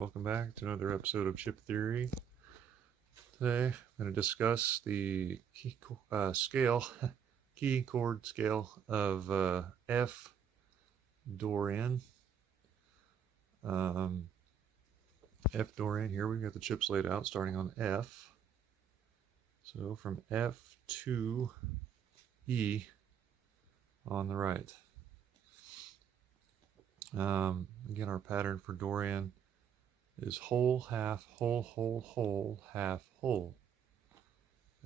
Welcome back to another episode of Chip Theory. Today I'm going to discuss the key scale, key chord scale of F Dorian. F Dorian, here we've got the chips laid out starting on F. So from F to E on the right. Again, our pattern for Dorian is whole, half, whole, whole, whole, half, whole.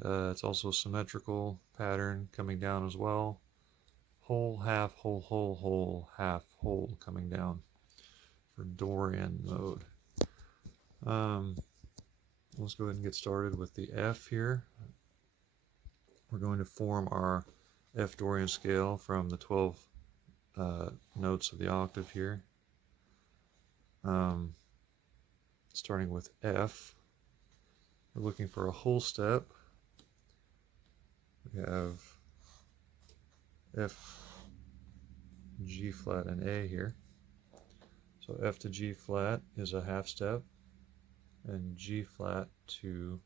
It's also a symmetrical pattern coming down as well. Whole, half, whole, whole, whole, half, whole coming down for Dorian mode. Let's go ahead and get started with the F here. We're going to form our F Dorian scale from the 12 notes of the octave here. Starting with F, we're looking for a whole step. We have F, G flat, and A here. So F to G flat is a half step, and G flat to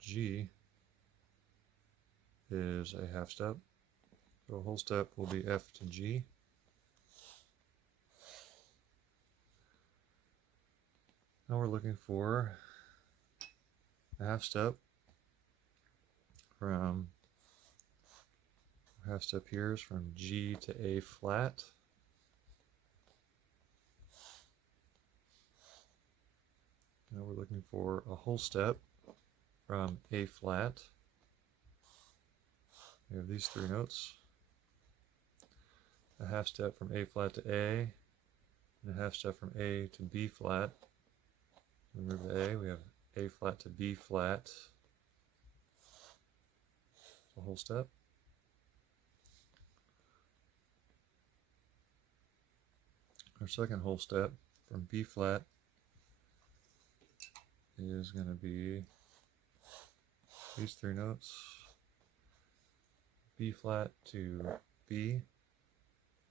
G is a half step. So a whole step will be F to G. Now we're looking for a half step from here is from G to A flat. Now we're looking for a whole step from A flat. We have these three notes. A half step from A flat to A, and a half step from A to B flat. Remove the A, we have A flat to B flat. A whole step. Our second whole step from B flat is going to be these three notes. B flat to B,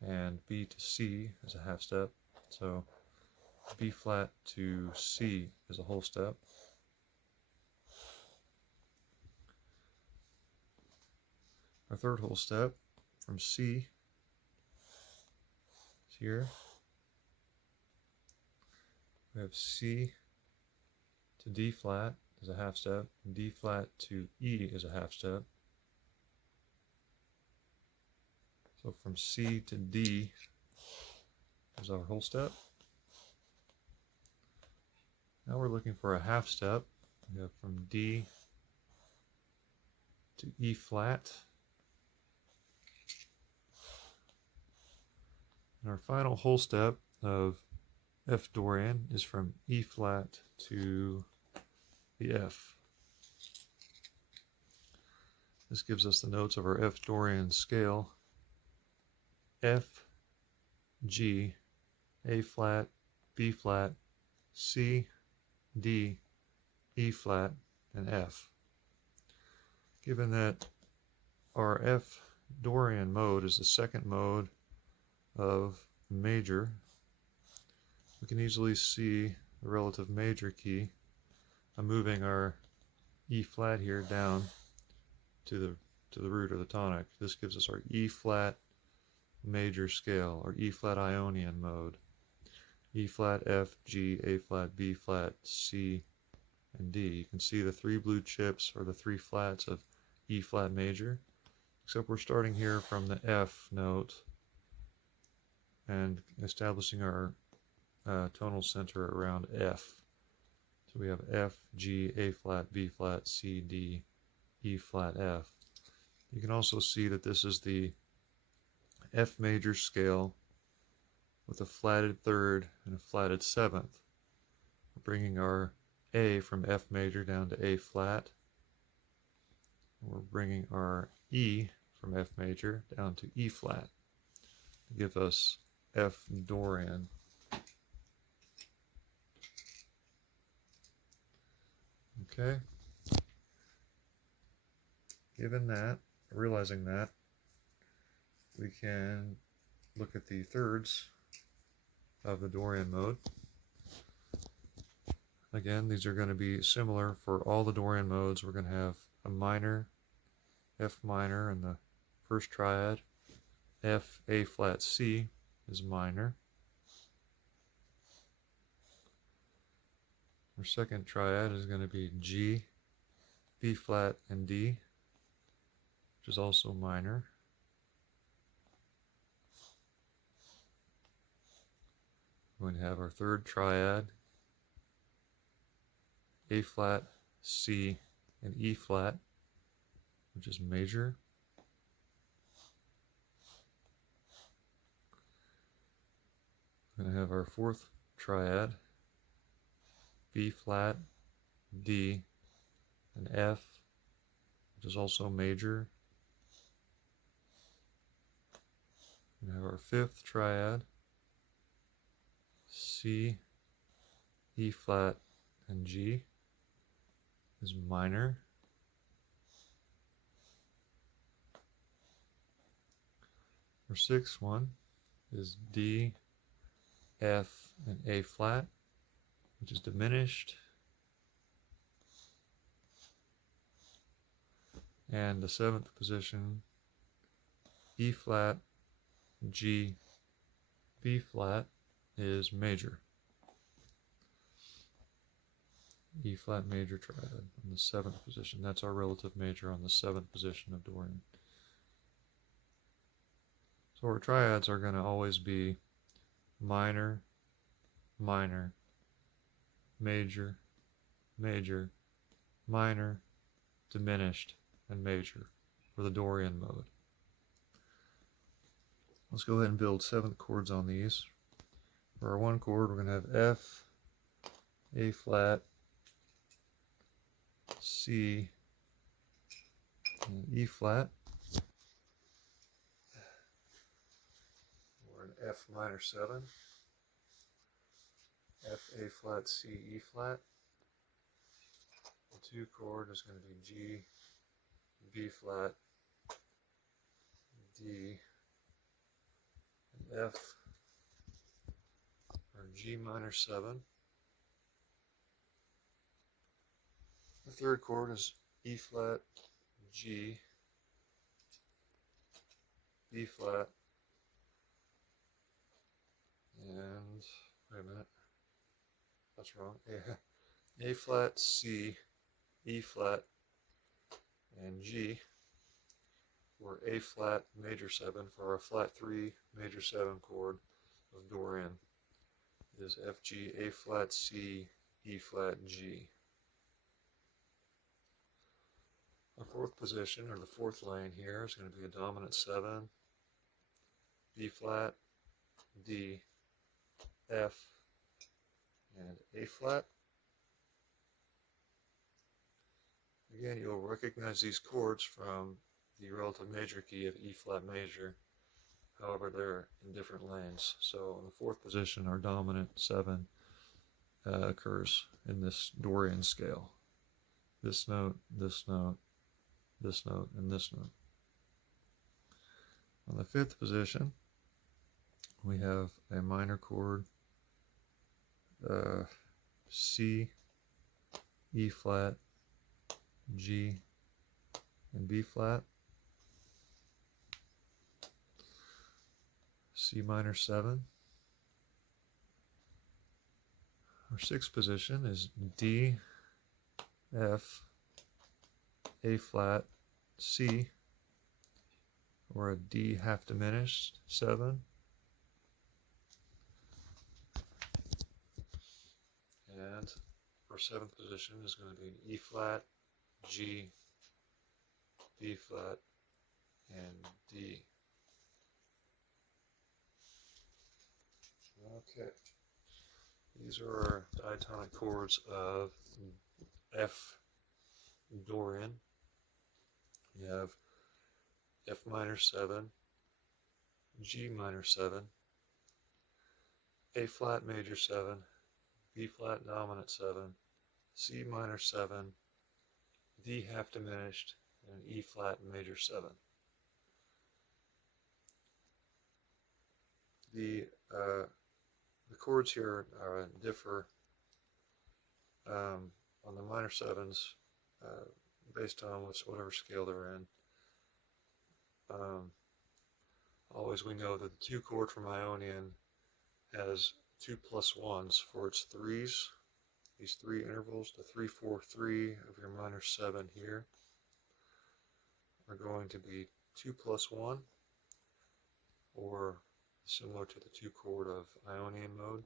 and B to C is a half step. So B flat to C is a whole step. Our third whole step from C is here. We have C to D flat is a half step, and D flat to E is a half step. So from C to D is our whole step. Now we're looking for a half step. We have from D to E flat. And our final whole step of F Dorian is from E flat to the F. This gives us the notes of our F Dorian scale. F, G, A flat, B flat, C, D, E flat, and F. Given that our F Dorian mode is the second mode of major, we can easily see the relative major key. I'm moving our E flat here down to the root or the tonic. This gives us our E flat major scale, or E flat Ionian mode. E flat, F, G, A flat, B flat, C, and D. You can see the three blue chips are the three flats of E flat major, except we're starting here from the F note and establishing our tonal center around F. So we have F, G, A flat, B flat, C, D, E flat, F. You can also see that this is the F major scale with a flatted third and a flatted seventh. We're bringing our A from F major down to A flat. We're bringing our E from F major down to E flat to give us F Dorian. Okay. Given that, realizing that, we can look at the thirds of the Dorian mode. Again, these are going to be similar for all the Dorian modes. We're going to have a minor, F minor in the first triad. F, A flat, C is minor. Our second triad is going to be G, B flat, and D, which is also minor. We're going to have our third triad, A flat, C, and E flat, which is major. We're going to have our fourth triad, B flat, D, and F, which is also major. We're going to have our fifth triad, C, E flat, and G is minor. Our sixth one is D, F, and A flat, which is diminished. And the seventh position, E flat, G, B flat is major. E flat major triad in the seventh position. That's our relative major on the seventh position of Dorian. So our triads are going to always be minor, minor, major, major, minor, diminished, and major for the Dorian mode. Let's go ahead and build seventh chords on these. For our one chord, we're going to have F, A flat, C, and E flat. We're in F minor 7, F, A flat, C, E flat. The 2 chord is going to be G, B flat, D, and F, or G minor 7. The 3rd chord is E flat, G, B flat, and, wait a minute, that's wrong, A flat, C, E flat, and G, or A flat major 7 for our flat 3 major 7 chord of Dorian is F, G, A flat, C, E flat, G. Our 4th position, or the 4th line here, is going to be a dominant 7, B flat, D, F, and A flat. Again, you'll recognize these chords from the relative major key of E flat major. However, they're in different lanes. So in the 4th position, our dominant 7 occurs in this Dorian scale. This note, this note, this note, and this note. On the 5th position, we have a minor chord, C, E flat, G, and B flat. C minor 7. Our 6th position is D, F, A flat, C, or a D half diminished 7. And our 7th position is going to be an E flat, G, B flat, and D. Okay, these are our diatonic chords of F Dorian. We have F minor 7, G minor 7, A flat major 7, B flat dominant 7, C minor 7, D half diminished, and E flat major 7. The The chords here differ on the minor sevens based on whatever scale they're in. Always we know that the 2 chord from Ionian has 2+1s for its threes. These 3 intervals, the 3, 4, 3 of your minor 7 here, are going to be 2+1, or similar to the 2 chord of Ionian mode.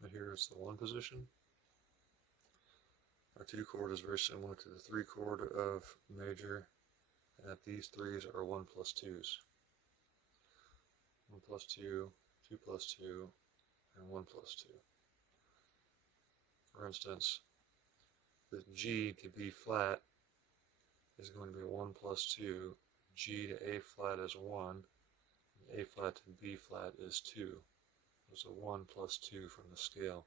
But here is the 1 position. Our 2 chord is very similar to the 3 chord of major, and that these 3s are 1+2s. 1+2, 2+2, and 1+2. For instance, the G to B flat is going to be 1+2, G to A flat is 1, and A flat to B flat is 2. There's a 1+2 from the scale.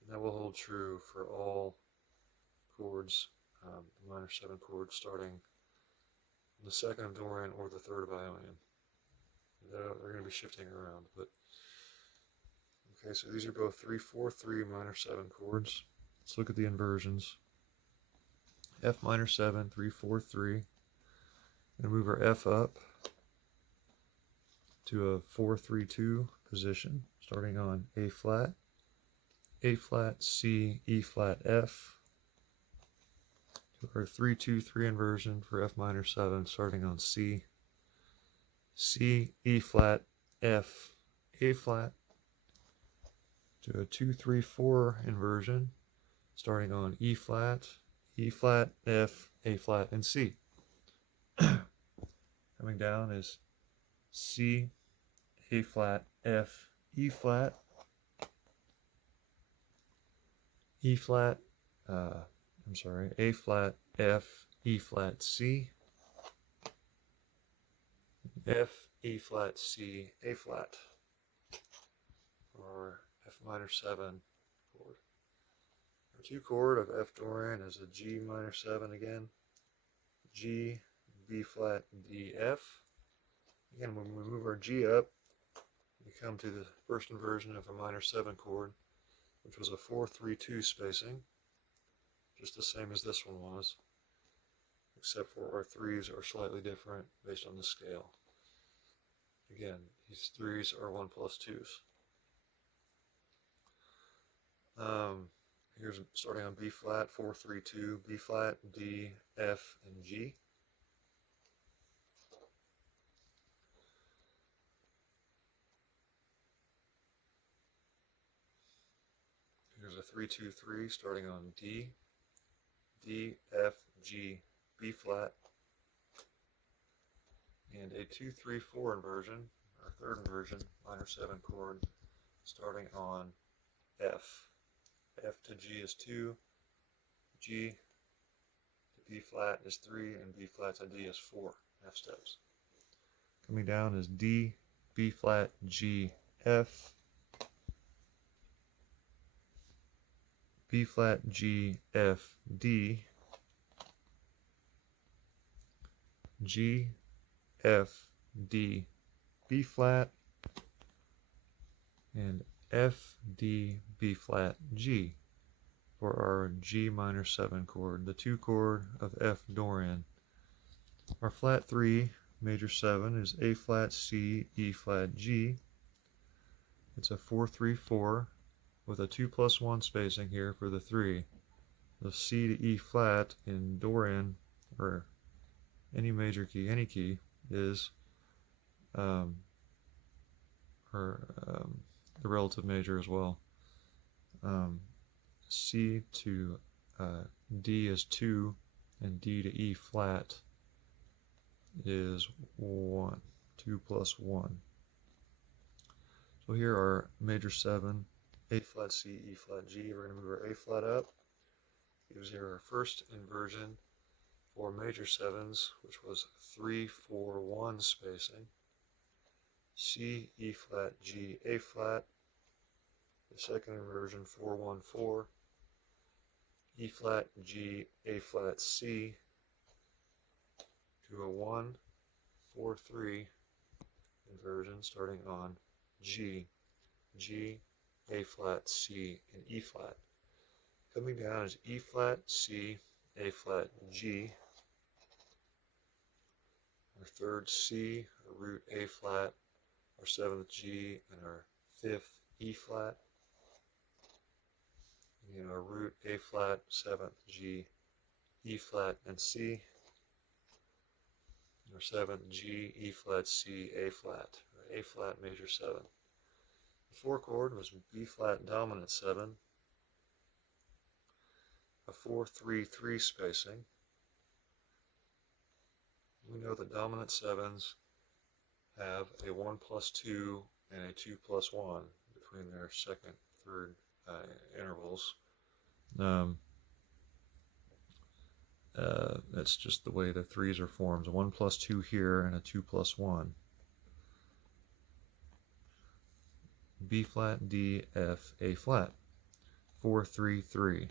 And that will hold true for all chords, the minor 7 chords starting in the 2nd of Dorian or the 3rd of Ionian. They're going to be shifting around, but okay, so these are both 3, 4, 3 minor 7 chords. Let's look at the inversions. F minor 7, 3, 4, 3. And move our F up to a 4, 3, 2 position, starting on A flat, C, E flat, F. To our 3, 2, 3 inversion for F minor 7, starting on C, E flat, F, A flat. To a 2, 3, 4 inversion, starting on E flat, F, A flat, and C. Coming down is C, A flat, F, E flat, A flat, F, E flat, C, F, E flat, C, A flat, or F minor 7 chord. Our 2 chord of F Dorian is a G minor 7 again, G, B flat, D, F. Again, when we move our G up, we come to the first inversion of a minor 7 chord, which was a 4, 3, 2 spacing, just the same as this one was, except for our 3s are slightly different based on the scale. Again, these 3s are 1+2s. Here's starting on B flat, 4, 3, 2, B flat, D, F, and G. Here's a 3, 2, 3 starting on D, F, G, B flat, and a 2, 3, 4 inversion, our 3rd inversion, minor 7 chord, starting on F. F to G is 2, G to B flat is 3, and B flat to D is 4 half steps. Coming down is D, B flat, G, F, B flat, G, F, D, G, F, D, B flat, and F, D, B flat, G for our G minor 7 chord, the 2 chord of F Dorian. Our flat 3, major 7, is A flat, C, E flat, G. It's a 4, 3, 4 with a 2+1 spacing here for the 3. The C to E flat in Dorian, or any major key, any key, is the relative major as well. C to D is 2, and D to E flat is 1, 2+1. So here are major 7, A flat, C, E flat, G. We're going to move our A flat up. Gives you our first inversion for major 7s, which was 3, 4, 1 spacing. C, E flat, G, A flat. The second inversion, 4, 1, 4. E flat, G, A flat, C. To a 1, 4, 3 inversion starting on G, G, A flat, C, and E flat. Coming down is E flat, C, A flat, G. Our third C, our root A flat, our seventh G, and our fifth E flat. Again, our root A flat, seventh G, E flat, and C. Our seventh G, E flat, C, A flat, or A flat major 7. The 4 chord was B flat dominant 7, a 4-3-3 spacing. We know that dominant 7s have a 1 plus 2 and a 2 plus 1 between their second, third intervals. That's just the way the 3s are formed. A 1 plus 2 here and a 2 plus 1. B flat, D, F, A flat. 4-3-3.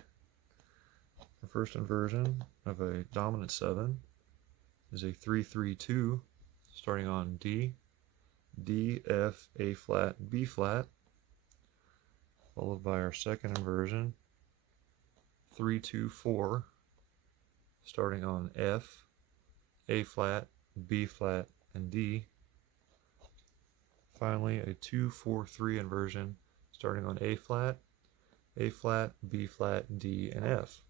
The first inversion of a dominant 7 is a 3-3-2 starting on D, D, F, A flat, B flat, followed by our second inversion 3-2-4 starting on F, A flat, B flat, and D. Finally, a 2-4-3 inversion starting on A flat, B flat, D, and F.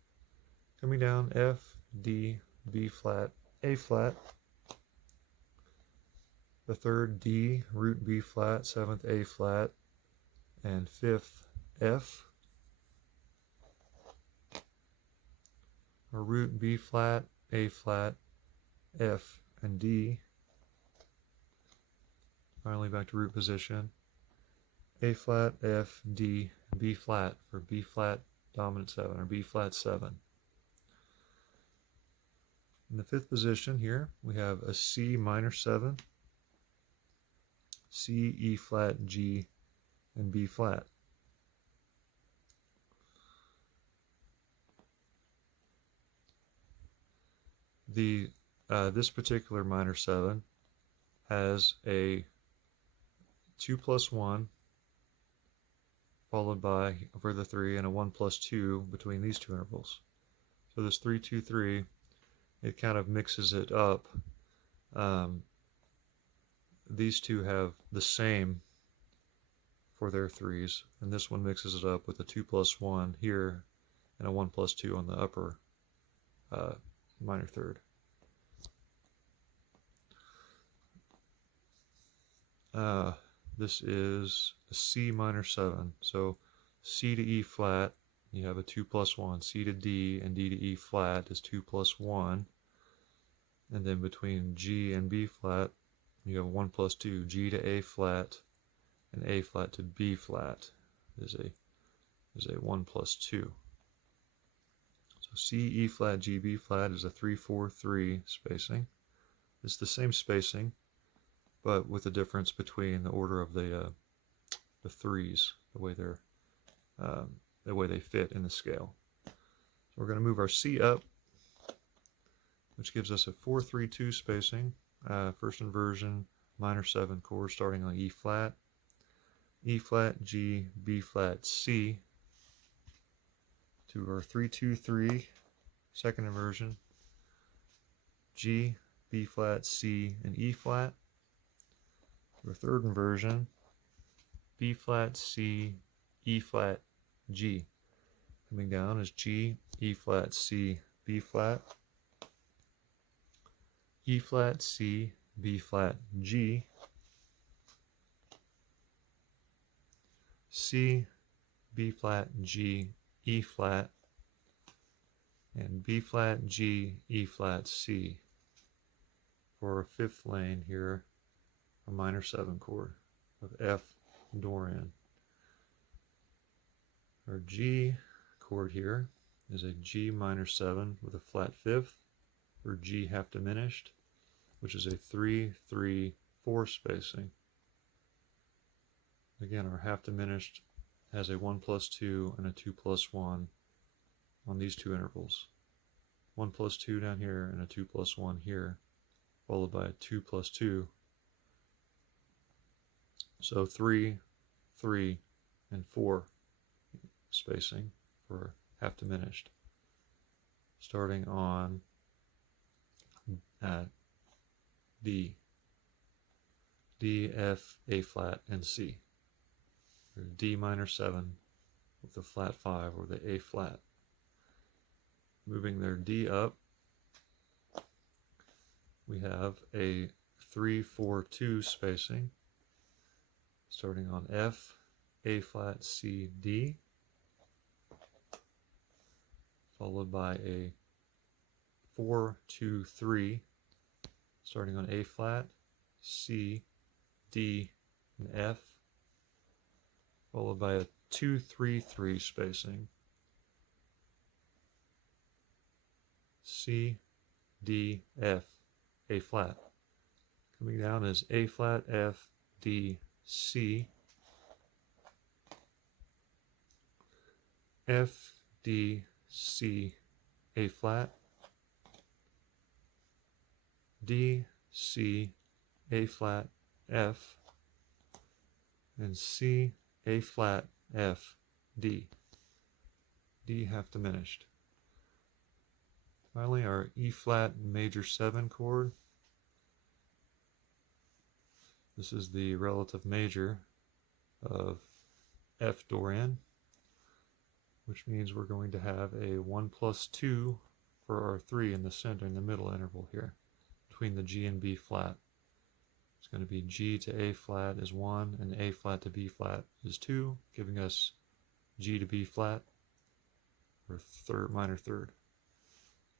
Coming down F, D, B flat, A flat. The third D, root B flat, seventh A flat, and fifth F. Or root B flat, A flat, F, and D. Finally back to root position. A flat, F, D, B flat for B flat dominant 7 or B flat 7. In the fifth position here, we have a C minor 7, C, E flat, G, and B flat. This particular minor 7 has a 2 plus 1 followed by a further 3 and a 1 plus 2 between these two intervals. So this 3-2-3, it kind of mixes it up. These two have the same for their 3s, and this one mixes it up with a 2 plus 1 here and a 1 plus 2 on the upper minor third. This is a C minor 7. So C to E flat, you have a 2 plus 1. C to D and D to E flat is 2 plus 1. And then between G and B flat, you have 1 plus 2. G to A flat and A flat to B flat is a 1 plus 2. So C, E flat, G, B flat is a 3-4-3 spacing. It's the same spacing, but with a difference between the order of the 3s, the way they fit in the scale. So we're going to move our C up, which gives us a 4-3-2 spacing. First inversion, minor 7 chord starting on E flat, G, B flat, C, to our 3-2-3, second inversion, G, B flat, C, and E flat. Our third inversion, B flat, C, E flat, G. Coming down is G, E flat, C, B flat, E flat, C, B flat, G, C, B flat, G, E flat, and B flat, G, E flat, C. For a fifth lane here, a minor 7 chord of F Dorian. Our G chord here is a G minor 7 with a flat fifth, or G half diminished, which is a 3-3-4 spacing. Again, our half diminished has a 1 plus 2 and a 2 plus 1 on these two intervals. 1 plus 2 down here and a 2 plus 1 here, followed by a 2 plus 2. So 3-3-4. and 4 spacing for half diminished, starting on D, F, A flat, and C. There's D minor 7 with the flat 5 or the A flat. Moving their D up, we have a 3-4-2 spacing, starting on F, A flat, C, D, followed by a 4-2-3, starting on A flat, C, D, and F, followed by a 2-3-3 spacing, C, D, F, A flat. Coming down is A flat, F, D, C, F, D, C, A flat, D, C, A flat, F, and C, A flat, F, D. D half diminished. Finally, our E flat major 7 chord. This is the relative major of F Dorian, which means we're going to have a 1+2 for our 3 in the center, in the middle interval here, between the G and B flat. It's going to be G to A flat is 1, and A flat to B flat is 2, giving us G to B flat, or third, minor third.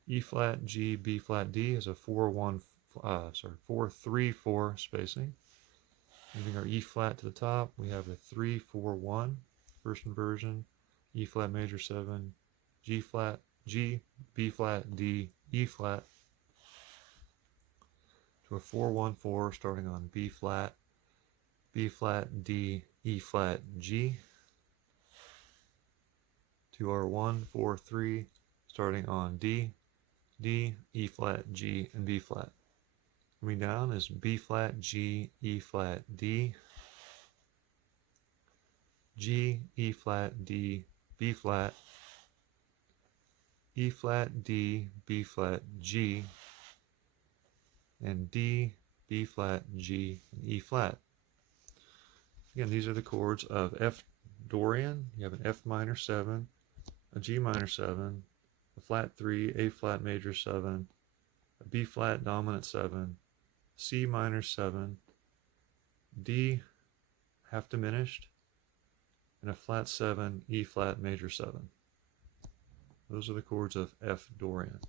E flat, G, B flat, D is a 4-3-4 spacing. Moving our E flat to the top, we have a 3-4-1 first inversion, E flat major 7, G flat, G, B flat, D, E flat, to a 4-1-4 starting on B flat, D, E flat, G, to our 1-4-3 starting on D, E flat, G, and B flat. Coming down is B flat, G, E flat, D, G, E flat, D, B flat, E flat, D, B flat, G, and D, B flat, G, and E flat. Again, these are the chords of F Dorian. You have an F minor 7, a G minor 7, a flat 3, A flat major 7, a B flat dominant 7, C minor 7, D half diminished, and a flat 7, E flat major 7. Those are the chords of F Dorian.